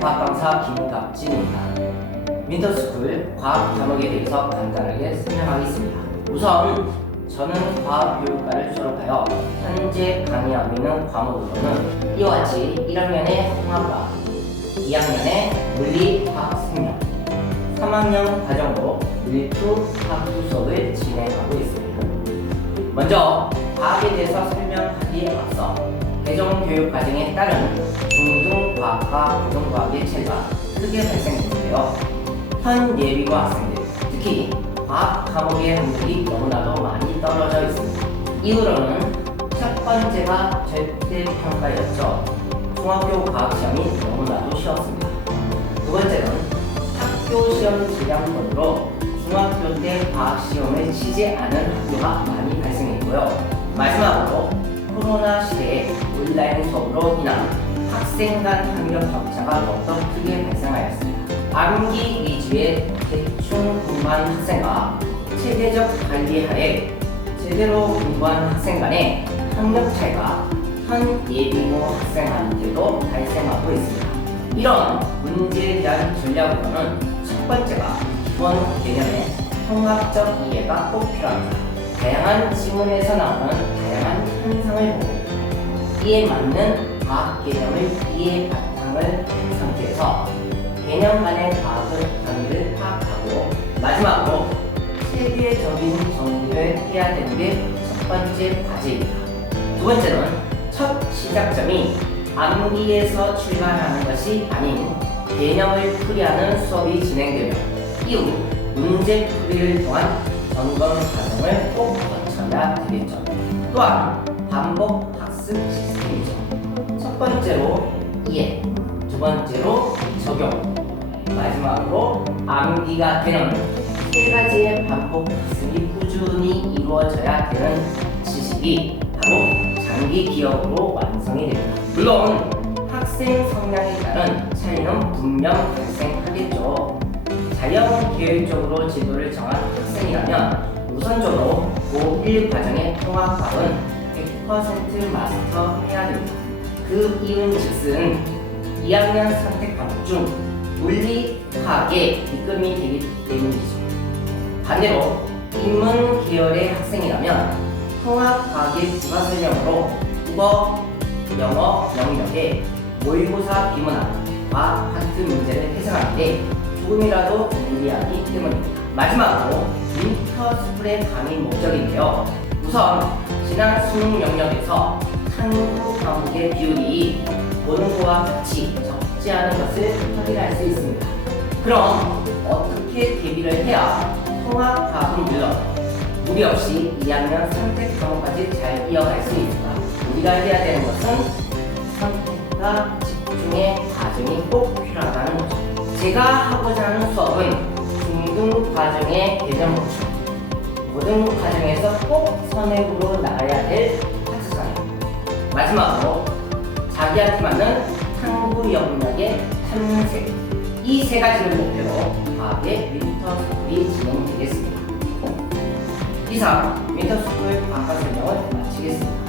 과학강사 김갑진입니다. 윈터스쿨 과학 과목에 대해서 간단하게 설명하겠습니다. 우선 저는 과학교육과를 졸업하여 현재 강의하고 있는 과목으로는 이와 같이 1학년의 홍학과, 2학년의 물리, 화학, 생명, 3학년 과정으로 밀투, 학부 수업을 진행하고 있습니다. 먼저 과학에 대해서 설명하기에 앞서 개정 교육 과정에 따른 중등과학과 고등과학의 차이가 크게 발생했는데요. 현 예비고 학생들, 특히 과학 과목의 학력이 너무나도 많이 떨어져 있습니다. 이유로는 첫 번째가 절대평가였죠. 중학교 과학시험이 너무나도 쉬웠습니다. 두 번째는 학교 시험 질량권으로 중학교 때 과학시험을 치지 않은 학교가 많이 발생했고요. 마지막으로 코로나 시대에 온라인 수업으로 인한 학생 간 학력 격차가 더욱더 크게 발생하였습니다. 암기 위주의 대충 공부한 학생과 체계적 관리 하에 제대로 공부한 학생 간의 학력 차이가 현 예비고 학생한테도 발생하고 있습니다. 이런 문제에 대한 전략으로는 첫 번째가 기본 개념의 통합적 이해가 꼭 필요합니다. 다양한 지문에서 나오는 다양한 현상을 보고 이에 맞는 과학 개념을 이해 바탕을 한 상태에서 개념 간의 과학을 관계를 파악하고 마지막으로 세계적인 정리를 해야 되는 게 첫 번째 과제입니다. 두 번째는 첫 시작점이 암기에서 출발하는 것이 아닌 개념을 풀이하는 수업이 진행되며 이후 문제 풀이를 통한 점검 과정을 꼭 거쳐야 되겠죠. 또한 반복 학습 시스템이죠. 첫 번째로 이해, 두 번째로 적용, 마지막으로 암기가 되는 세 가지의 반복 학습이 꾸준히 이루어져야 되는 지식이 바로 장기 기억으로 완성이 됩니다. 물론 학생 성향에 따른 차이는 분명 발생하겠죠. 자연 계획적으로 지도를 정한 학생이라면 우선적으로 고1 과정의 통합학은 100% 마스터해야 됩니다. 그 이유는 즉슨 2학년 선택 과목 중 물리, 화학에 입금이 되기 때문이죠. 반대로 인문 계열의 학생이라면 통합과학의 부가 설명으로 국어, 영어 영역에 모의고사 비문학, 과학 파트 문제를 해석하는데 조금이라도 유리하기 때문입니다. 마지막으로 윈터 스쿨의 강의 목적인데요. 우선 지난 수능 영역에서 탐구 과목의 비율이 고등부와 같이 적지 않은 것을 확인할 수 있습니다. 그럼 어떻게 대비를 해야 통합 과학은 물론 무리 없이 2학년 선택 과목까지 잘 이어갈 수 있을까? 우리가 해야 되는 것은 선택과 집중의 과정이 꼭 필요하다는 거죠. 제가 하고자 하는 수업은 중등 과정의 개념 보충, 고등 과정에서 꼭 선행으로 나가야 될 학습상입니다. 마지막으로 자기한테 맞는 탐구 영역의 탐색 이 세 가지를 목표로 과학의 윈터 스쿨이 진행되겠습니다. 이상 윈터 스쿨 과학 설명을 마치겠습니다.